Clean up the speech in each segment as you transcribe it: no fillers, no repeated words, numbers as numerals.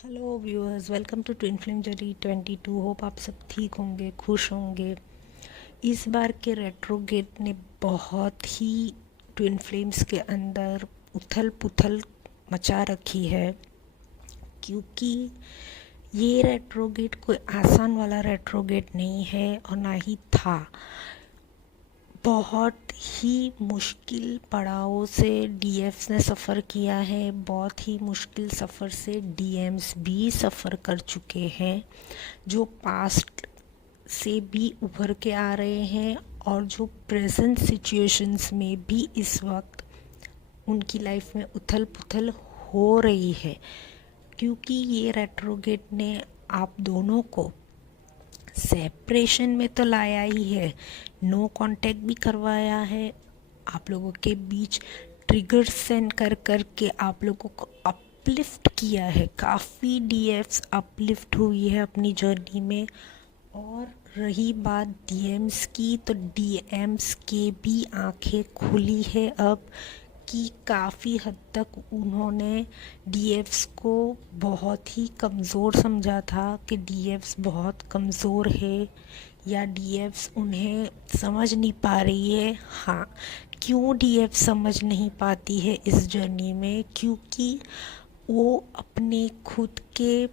Hello viewers, welcome to twin film journey 22। Hope आप सब ठीक होंगे, खुश होंगे। इस बार के रेट्रोगेट ने बहुत ही ट्विन फ्लेम्स के अंदर उथल पुथल मचा रखी है, क्योंकि ये रेट्रोगेट कोई आसान वाला रेट्रोगेट नहीं है और ना ही था। बहुत ही मुश्किल पड़ाव से डीएफ्स ने सफ़र किया है, बहुत ही मुश्किल सफ़र से डीएम्स भी सफ़र कर चुके हैं, जो पास्ट से भी उभर के आ रहे हैं और जो प्रेजेंट सिचुएशंस में भी इस वक्त उनकी लाइफ में उथल पुथल हो रही है, क्योंकि ये रेट्रोगेट ने आप दोनों को सेपरेशन में तो लाया ही है, नो कांटेक्ट भी करवाया है, आप लोगों के बीच ट्रिगर सेंड कर कर के आप लोगों को अपलिफ्ट किया है। काफ़ी डीएफ्स अपलिफ्ट हुई है अपनी जर्नी में। और रही बात डीएम्स की, तो डीएम्स के भी आंखें खुली है अब कि काफ़ी हद तक उन्होंने डीएफ्स को बहुत ही कमज़ोर समझा था कि डीएफ्स बहुत कमज़ोर है या डीएफ्स उन्हें समझ नहीं पा रही है। हाँ, क्यों डीएफ समझ नहीं पाती है इस जर्नी में? क्योंकि वो अपने खुद के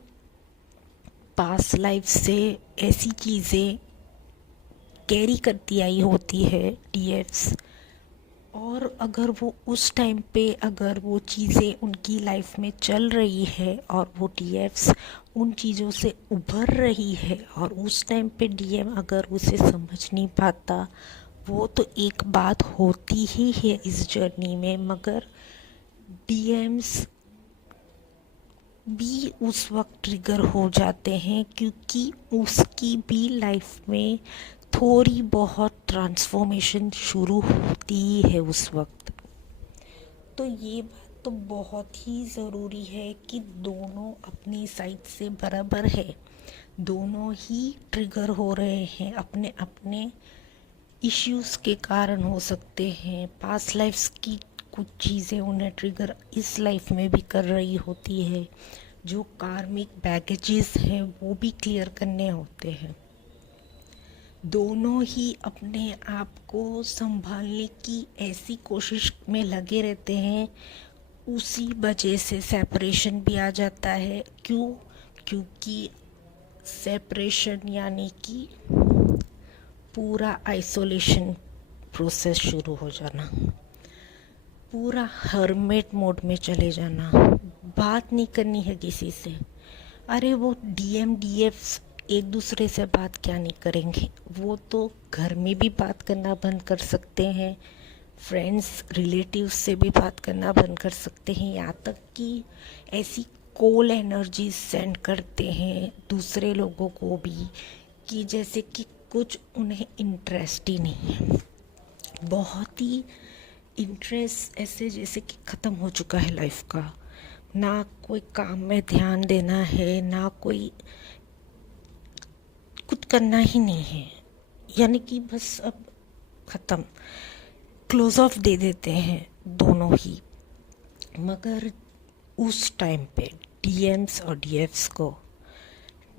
पास्ट लाइफ से ऐसी चीज़ें कैरी करती आई होती है डीएफ्स, और अगर वो उस टाइम पे अगर वो चीज़ें उनकी लाइफ में चल रही है और वो डीएफ्स उन चीज़ों से उभर रही है और उस टाइम पे डीएम अगर उसे समझ नहीं पाता, वो तो एक बात होती ही है इस जर्नी में। मगर डीएम्स भी उस वक्त ट्रिगर हो जाते हैं, क्योंकि उसकी भी लाइफ में थोड़ी बहुत ट्रांसफॉर्मेशन शुरू होती है उस वक्त। तो ये बात तो बहुत ही ज़रूरी है कि दोनों अपनी साइड से बराबर है, दोनों ही ट्रिगर हो रहे हैं, अपने अपने इश्यूज़ के कारण हो सकते हैं। पास्ट लाइफ्स की कुछ चीज़ें उन्हें ट्रिगर इस लाइफ में भी कर रही होती है, जो कार्मिक बैगेजेस हैं वो भी क्लियर करने होते हैं। दोनों ही अपने आप को संभालने की ऐसी कोशिश में लगे रहते हैं, उसी वजह से सेपरेशन भी आ जाता है। क्यों? क्योंकि सेपरेशन यानी कि पूरा आइसोलेशन प्रोसेस शुरू हो जाना, पूरा हर्मिट मोड में चले जाना, बात नहीं करनी है किसी से। अरे वो डीएम डीएफ एक दूसरे से बात क्या नहीं करेंगे, वो तो घर में भी बात करना बंद कर सकते हैं, फ्रेंड्स रिलेटिव्स से भी बात करना बंद कर सकते हैं, यहाँ तक कि ऐसी कोल एनर्जी सेंड करते हैं दूसरे लोगों को भी कि जैसे कि कुछ उन्हें इंटरेस्ट ही नहीं है। बहुत ही इंटरेस्ट ऐसे जैसे कि ख़त्म हो चुका है लाइफ का, ना कोई काम में ध्यान देना है, ना कोई कुछ करना ही नहीं है, यानी कि बस अब ख़त्म, क्लोज ऑफ दे देते हैं दोनों ही। मगर उस टाइम पे डीएम्स और डीएफ्स को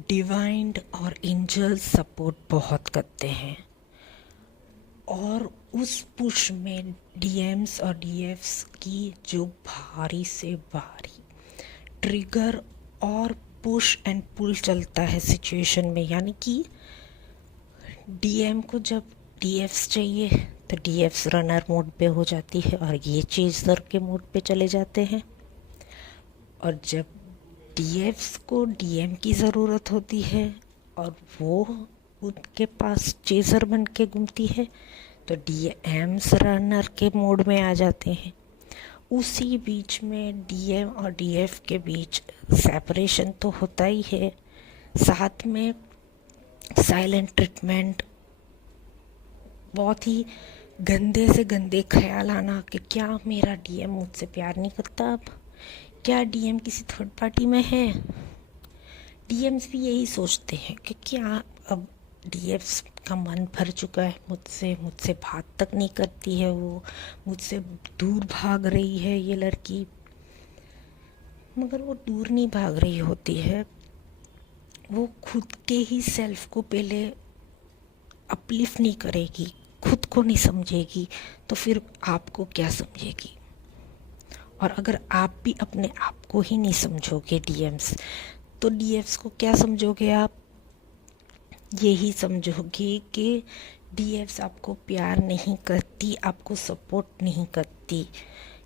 डिवाइन और एंजल्स सपोर्ट बहुत करते हैं, और उस पुश में डीएम्स और डीएफ्स की जो भारी से भारी ट्रिगर और पुश एंड पुल चलता है सिचुएशन में, यानी कि डीएम को जब डीएफ्स चाहिए तो डीएफ्स रनर मोड पे हो जाती है और ये चेजर के मोड पे चले जाते हैं, और जब डीएफ्स को डीएम की ज़रूरत होती है और वो उनके पास चेजर बन के घूमती है, तो डीएम्स रनर के मोड में आ जाते हैं। उसी बीच में डीएम और डीएफ के बीच सेपरेशन तो होता ही है, साथ में साइलेंट ट्रीटमेंट, बहुत ही गंदे से गंदे ख्याल आना कि क्या मेरा डीएम मुझसे प्यार नहीं करता, अब क्या डीएम किसी थर्ड पार्टी में है। डीएम्स भी यही सोचते हैं कि क्या अब डीएफ्स का मन भर चुका है मुझसे, मुझसे बात तक नहीं करती है, वो मुझसे दूर भाग रही है ये लड़की। मगर वो दूर नहीं भाग रही होती है, वो खुद के ही सेल्फ को पहले अपलिफ्ट नहीं करेगी, खुद को नहीं समझेगी, तो फिर आपको क्या समझेगी। और अगर आप भी अपने आप को ही नहीं समझोगे डीएम्स, तो डीएफ्स को क्या समझोगे आप? यही समझोगे कि डीएफ्स आपको प्यार नहीं करती, आपको सपोर्ट नहीं करती,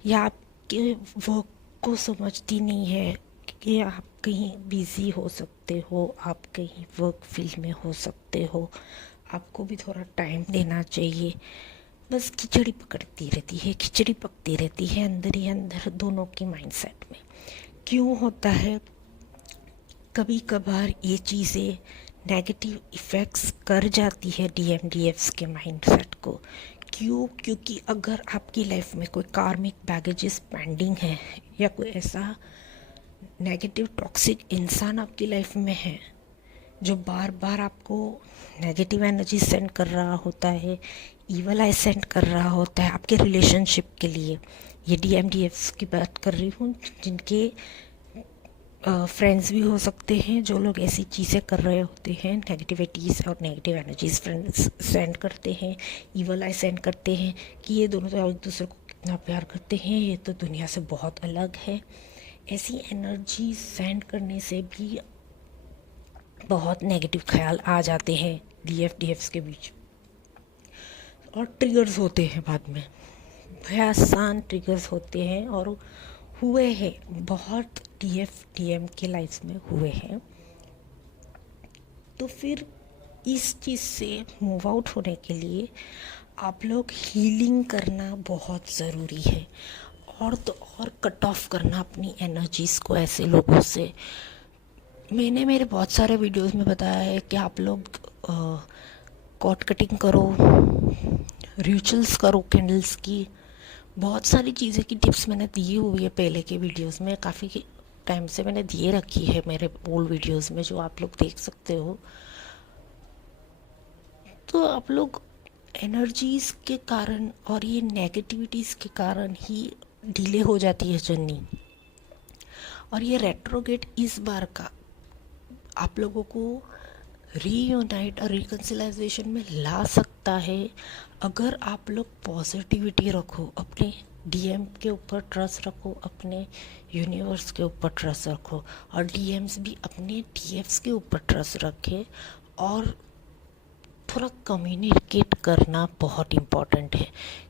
या आपके वर्क को समझती नहीं है कि आप कहीं बिज़ी हो सकते हो, आप कहीं वर्क फील्ड में हो सकते हो, आपको भी थोड़ा टाइम देना चाहिए। बस खिचड़ी पकड़ती रहती है, खिचड़ी पकती रहती है अंदर ही अंदर दोनों की माइंडसेट में। क्यों होता है? कभी कभार ये चीज़ें नेगेटिव इफ़ेक्ट्स कर जाती है डीएमडीएफ्स के माइंडसेट को। क्यों? क्योंकि अगर आपकी लाइफ में कोई कार्मिक बैगेजेस पेंडिंग है, या कोई ऐसा नेगेटिव टॉक्सिक इंसान आपकी लाइफ में है जो बार बार आपको नेगेटिव एनर्जी सेंड कर रहा होता है, ईवल आई सेंड कर रहा होता है आपके रिलेशनशिप के लिए, ये डीएमडीएफ्स की बात कर रही हूँ, जिनके फ्रेंड्स भी हो सकते हैं, जो लोग ऐसी चीज़ें कर रहे होते हैं, नेगेटिविटीज़ और नेगेटिव एनर्जीज फ्रेंड्स सेंड करते हैं, ईवल आई सेंड करते हैं कि ये दोनों तो एक दूसरे को कितना प्यार करते हैं, ये तो दुनिया से बहुत अलग है। ऐसी एनर्जी सेंड करने से भी बहुत नेगेटिव ख्याल आ जाते हैं डीएफ्स के बीच, और ट्रिगर्स होते हैं बाद में, भयासान ट्रिगर्स होते हैं, और हुए हैं बहुत डीएम के लाइफ में हुए हैं। तो फिर इस चीज़ से मूव आउट होने के लिए आप लोग हीलिंग करना बहुत ज़रूरी है, और तो और कट ऑफ करना अपनी एनर्जीज़ को ऐसे लोगों से। मैंने मेरे बहुत सारे वीडियोस में बताया है कि आप लोग कॉर्ड कटिंग करो, रिचुअल्स करो कैंडल्स की, बहुत सारी चीज़ें की टिप्स मैंने दी हुई है पहले के वीडियोस में, काफ़ी टाइम से मैंने दिए रखी है मेरे ओल्ड वीडियोस में, जो आप लोग देख सकते हो। तो आप लोग एनर्जीज़ के कारण और ये नेगेटिविटीज़ के कारण ही डिले हो जाती है जर्नी, और ये रेट्रोगेट इस बार का आप लोगों को रीयूनाइट और रिकन्सिलाइजेशन में ला सकता है, अगर आप लोग पॉजिटिविटी रखो, अपने डीएम के ऊपर ट्रस्ट रखो, अपने यूनिवर्स के ऊपर ट्रस्ट रखो, और डीएम्स भी अपने डीएफ्स के ऊपर ट्रस्ट रखे, और थोड़ा कम्युनिकेट करना बहुत इम्पॉर्टेंट है।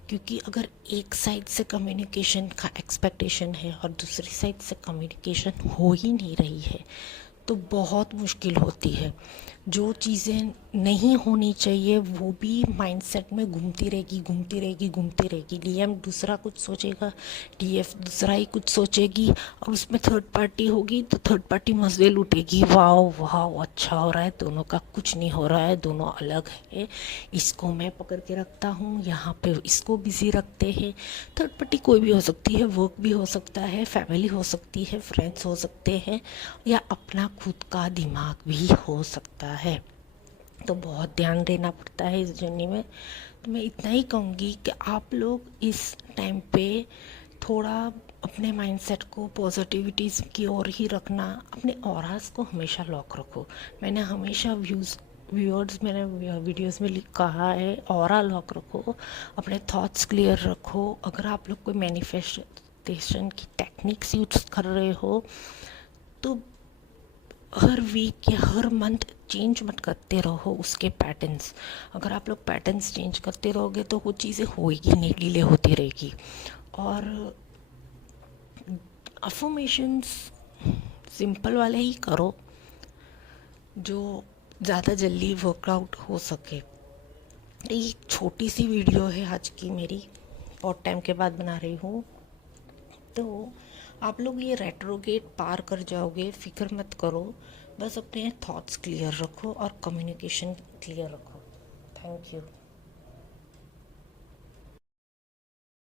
क्योंकि अगर एक साइड से कम्युनिकेशन का एक्सपेक्टेशन है और दूसरी साइड से कम्युनिकेशन हो ही नहीं रही है, तो बहुत मुश्किल होती है। जो चीज़ें नहीं होनी चाहिए वो भी माइंडसेट में घूमती रहेगी। डीएम दूसरा कुछ सोचेगा, डीएफ दूसरा ही कुछ सोचेगी, और उसमें थर्ड पार्टी होगी तो थर्ड पार्टी मज़े लूटेगी, वाह अच्छा हो रहा है, दोनों का कुछ नहीं हो रहा है, दोनों अलग है, इसको मैं पकड़ के रखता हूँ, यहाँ पे इसको बिजी रखते हैं। थर्ड पार्टी कोई भी हो सकती है, वर्क भी हो सकता है, फैमिली हो सकती है, फ्रेंड्स हो सकते हैं, या अपना खुद का दिमाग भी हो सकता है। तो बहुत ध्यान देना पड़ता है इस जर्नी में। तो मैं इतना ही कहूँगी कि आप लोग इस टाइम पे थोड़ा अपने माइंडसेट को पॉजिटिविटीज़ की ओर ही रखना, अपने ऑरास को हमेशा लॉक रखो। मैंने हमेशा व्यूअर्स मैंने वीडियोस में कहा है, ऑरा लॉक रखो, अपने थॉट्स क्लियर रखो। अगर आप लोग कोई मैनिफेस्टेशन की टेक्निक्स यूज कर रहे हो तो हर वीक या हर मंथ चेंज मत करते रहो उसके पैटर्न्स। अगर आप लोग पैटर्न्स चेंज करते रहोगे तो वो चीज़ें होएगी नहीं, डिले होती रहेगी। और अफर्मेशंस सिंपल वाले ही करो जो ज़्यादा जल्दी वर्कआउट हो सके। एक छोटी सी वीडियो है आज की मेरी, बहुत टाइम के बाद बना रही हूँ। तो आप लोग ये रेट्रोगेट पार कर जाओगे, फिक्र मत करो, बस अपने थॉट्स क्लियर रखो और कम्युनिकेशन क्लियर रखो। Thank you.